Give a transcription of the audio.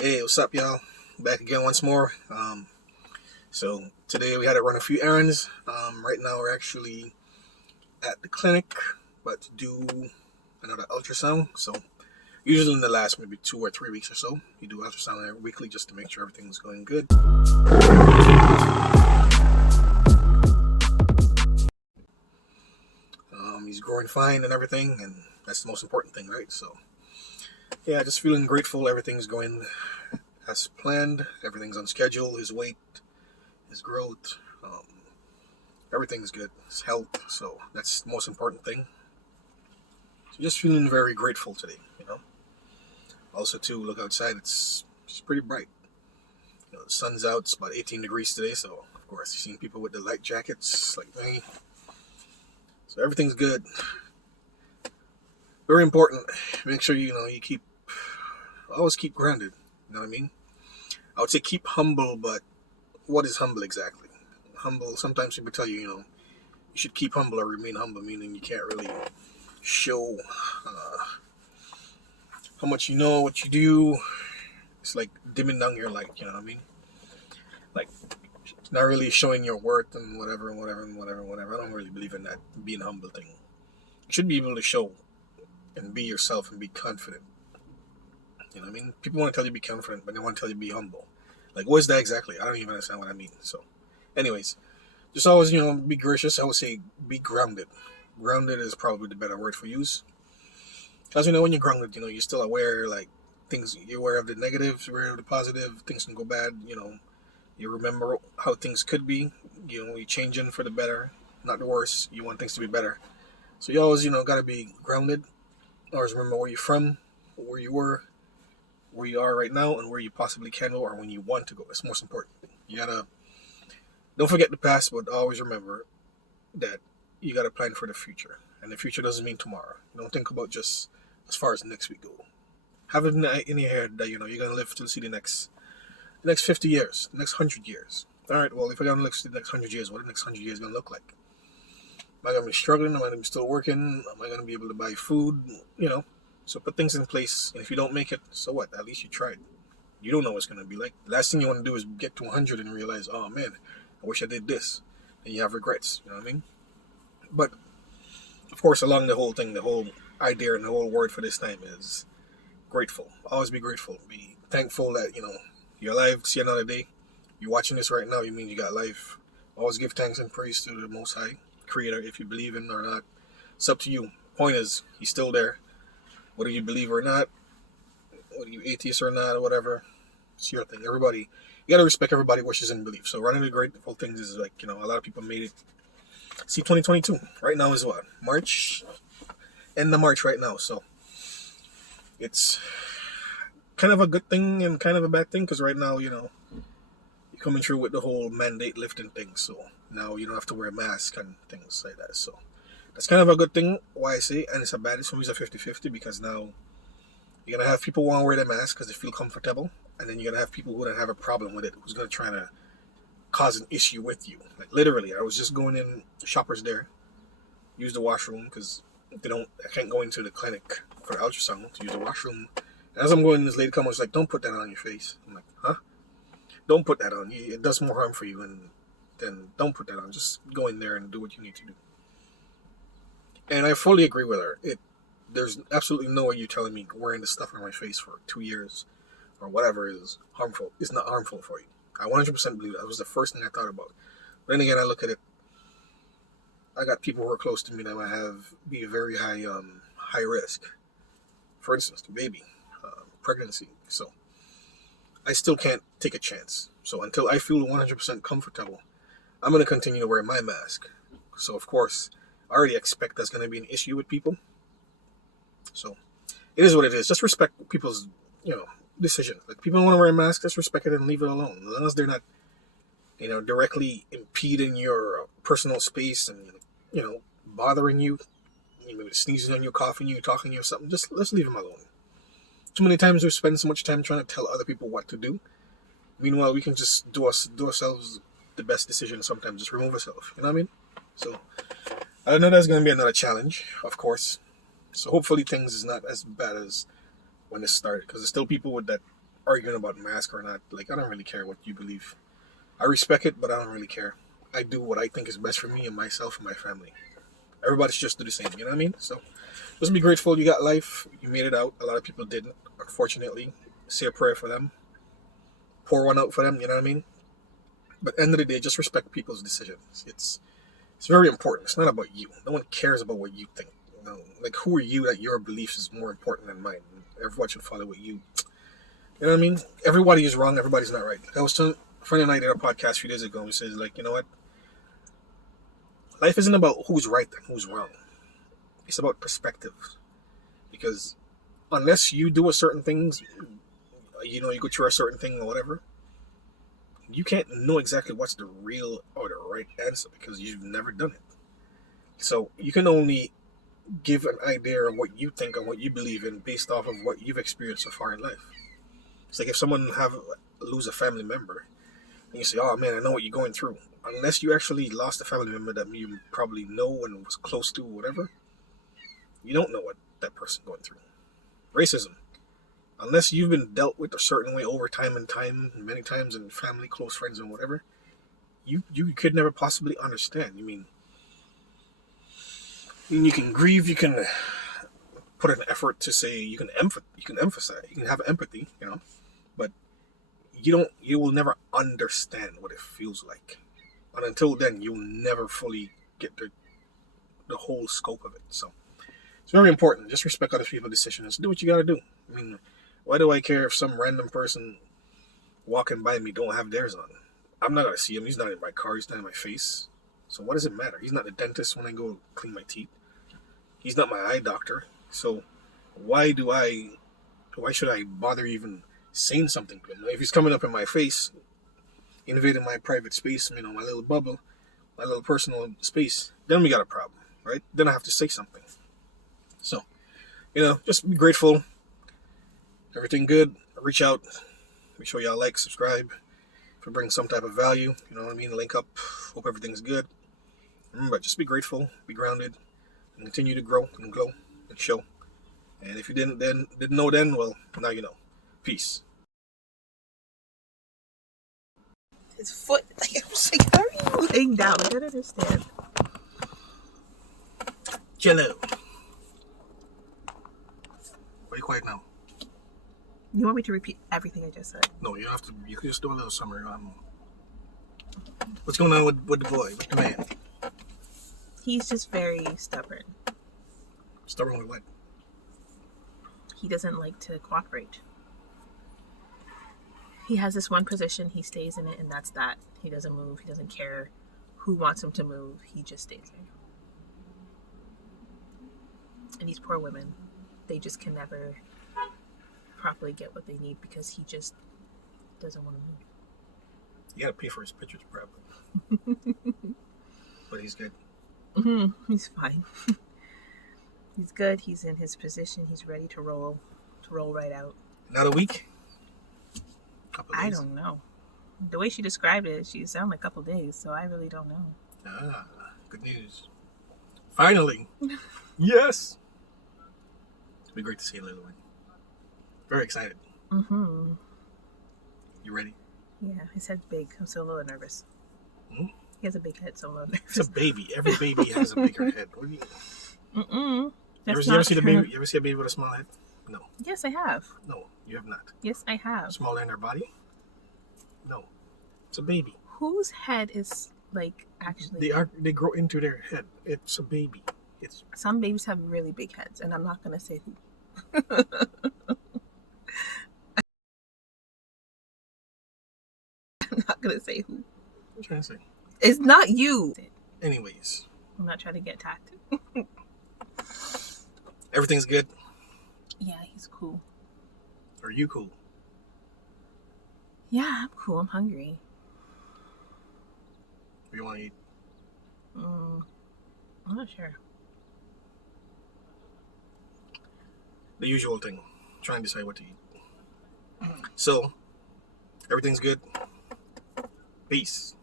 Hey, what's up, y'all? Back again once more. So today we had to run a few errands. Right now we're actually at the clinic, but to do another ultrasound. So usually in the last maybe 2 or 3 weeks or so, you do ultrasound weekly just to make sure everything's going good. He's growing fine and everything, and that's the most important thing, right? So yeah, just feeling grateful. Everything's going as planned. Everything's on schedule. His weight, his growth. Everything's good. His health. So that's the most important thing. So just feeling very grateful today. Also too, look outside. It's pretty bright. The sun's out. It's about 18 degrees today. So of course, you're seeing people with the light jackets like me. So everything's good. Very important. Make sure you keep always keep grounded. You know what I mean? I would say keep humble, but what is humble exactly? Humble. Sometimes people tell you you should keep humble or remain humble, meaning you can't really show how much you know, what you do. It's like dimming down your light. You know what I mean? Like not really showing your worth and whatever and whatever and whatever and whatever. I don't really believe in that being humble thing. You should be able to show and be yourself and be confident. You know what I mean? People want to tell you be confident, but they want to tell you be humble. Like, what is that exactly? I don't even understand what I mean. So, anyways, just always, be gracious. I would say be grounded. Grounded is probably the better word for use. Because, when you're grounded, you're still aware, like, things, you're aware of the negatives, you're aware of the positive, things can go bad, you remember how things could be, you're changing for the better, not the worse. You want things to be better. So you always, got to be grounded. Always remember where you're from, where you were, where you are right now, and where you possibly can go or when you want to go. That's the most important thing. You gotta don't forget the past, but always remember that you gotta plan for the future. And the future doesn't mean tomorrow. Don't think about just as far as next week go. Have it in your head that you're gonna live to see the next 50 years, the next 100 years. All right. Well, if I'm gonna live to the next 100 years, what the next 100 years gonna look like? Am I gonna be struggling? Am I gonna be still working? Am I gonna be able to buy food? So put things in place. And if you don't make it, so what? At least you tried. You don't know what it's going to be like. The last thing you want to do is get to 100 and realize, oh man, I wish I did this. And you have regrets. You know what I mean? But, of course, along the whole thing, the whole idea and the whole word for this time is grateful. Always be grateful. Be thankful that, you're alive. See another day. You're watching this right now. You mean you got life. Always give thanks and praise to the Most High Creator, if you believe in or not. It's up to you. Point is, He's still there. Whether you believe or not, whether you atheist or not, or whatever, it's your thing. You gotta respect everybody's wishes and beliefs. So running the grateful things is like, a lot of people made it. See, 2022 right now is what? March, end of March right now. So it's kind of a good thing and kind of a bad thing because right now, you're coming through with the whole mandate lifting thing. So now you don't have to wear a mask and things like that. So that's kind of a good thing. Why I say, and it's a bad. It's for me, it's a 50-50 because now you're going to have people who want to wear the mask because they feel comfortable. And then you're going to have people who don't have a problem with it, who's going to try to cause an issue with you. Like, literally, I was just going in, shoppers there, use the washroom because I can't go into the clinic for the ultrasound to use the washroom. And as I'm going, this lady comes, was like, don't put that on your face. I'm like, huh? Don't put that on. It does more harm for you. And then don't put that on. Just go in there and do what you need to do. And I fully agree with her. There's absolutely no way you're telling me wearing this stuff on my face for 2 years or whatever is harmful. It's not harmful for you. I 100% believe that. That was the first thing I thought about. But then again, I look at it. I got people who are close to me that might be very high risk. For instance, the baby, pregnancy. So I still can't take a chance. So until I feel 100% comfortable, I'm going to continue to wear my mask. So of course, I already expect that's going to be an issue with people. So it is what it is. Just respect people's, decision. Like, people want to wear a mask, just respect it and leave it alone. As long as they're not, directly impeding your personal space and, bothering you, maybe sneezing on you, coughing you, talking to you or something, just let's leave them alone. Too many times we spend so much time trying to tell other people what to do. Meanwhile, we can just do ourselves the best decision sometimes, just remove ourselves. You know what I mean? So I know that's going to be another challenge, of course. So hopefully things is not as bad as when it started, because there's still people that arguing about mask or not. Like, I don't really care what you believe. I respect it, but I don't really care. I do what I think is best for me and myself and my family. Everybody should just do the same, you know what I mean? So just be grateful you got life. You made it out. A lot of people didn't, unfortunately. Say a prayer for them. Pour one out for them, you know what I mean? But at the end of the day, just respect people's decisions. It's very important. It's not about you. No one cares about what you think. You know, like, who are you that your beliefs is more important than mine? Everyone should follow what you. You know what I mean? Everybody is wrong. Everybody's not right. Like I was telling a friend and I did a podcast a few days ago. He says, like, you know what? Life isn't about who's right and who's wrong. It's about perspective. Because unless you do a certain things, you know, you go through a certain thing or whatever, you can't know exactly what's the real or the right answer because you've never done it. So you can only give an idea of what you think and what you believe in based off of what you've experienced so far in life. It's like if someone lose a family member, and you say, "Oh man, I know what you're going through." Unless you actually lost a family member that you probably know and was close to, or whatever, you don't know what that person's going through. Racism. Unless you've been dealt with a certain way over time and time, many times in family, close friends, and whatever, you could never possibly understand. You can grieve, you can put an effort to say, you can emphasize, you can have empathy, you know, but you will never understand what it feels like. And until then, you'll never fully get the whole scope of it. So it's very important. Just respect other people's decisions. Do what you gotta do. I mean, why do I care if some random person walking by me don't have theirs on? I'm not gonna see him. He's not in my car. He's not in my face. So what does it matter? He's not the dentist when I go clean my teeth. He's not my eye doctor. So why should I bother even saying something to him? If he's coming up in my face, invading my private space, you know, my little bubble, my little personal space, then we got a problem, right? Then I have to say something. So, you know, just be grateful. Everything good. Reach out. Make sure y'all like, subscribe. If it brings some type of value, you know what I mean? Link up. Hope everything's good. Remember, just be grateful, be grounded, and continue to grow and glow and show. And if you didn't know then, well, now you know. Peace. His foot, like, I was like, how are you laying down? I don't understand. Jello. Are you quiet now? You want me to repeat everything I just said? No, you don't have to. You can just do a little summary. What's going on with the boy, with the man? He's just very stubborn. Stubborn with what? He doesn't like to cooperate. He has this one position, he stays in it, and that's that. He doesn't move. He doesn't care who wants him to move. He just stays there. And these poor women, they just can never properly get what they need because he just doesn't want to move. You gotta pay for his pictures, probably. But he's good. He's fine. He's good. He's in his position. He's ready to roll right out. Another week? I don't know. The way she described it, she sounded like a couple days, so I really don't know. Ah, good news. Finally. Yes. It'll be great to see you, little one. Very excited. Mm-hmm. You ready? Yeah, his head's big. I'm still a little nervous. Hmm? He has a big head, so I'm a little nervous. It's a baby. Every baby has a bigger head. What do you... Mm-mm. You ever see the baby? You ever see a baby with a small head? No. Yes, I have. No, you have not. Yes, I have. Smaller than their body? No. It's a baby. Whose head is, like, actually... They grow into their head. It's a baby. Some babies have really big heads, and I'm not going to say who. I'm not going to say who. What are you trying to say? It's not you. Anyways. I'm not trying to get attacked. Everything's good? Yeah, he's cool. Are you cool? Yeah, I'm cool. I'm hungry. What do you want to eat? I'm not sure. The usual thing. Try and decide what to eat. So, everything's good? Peace.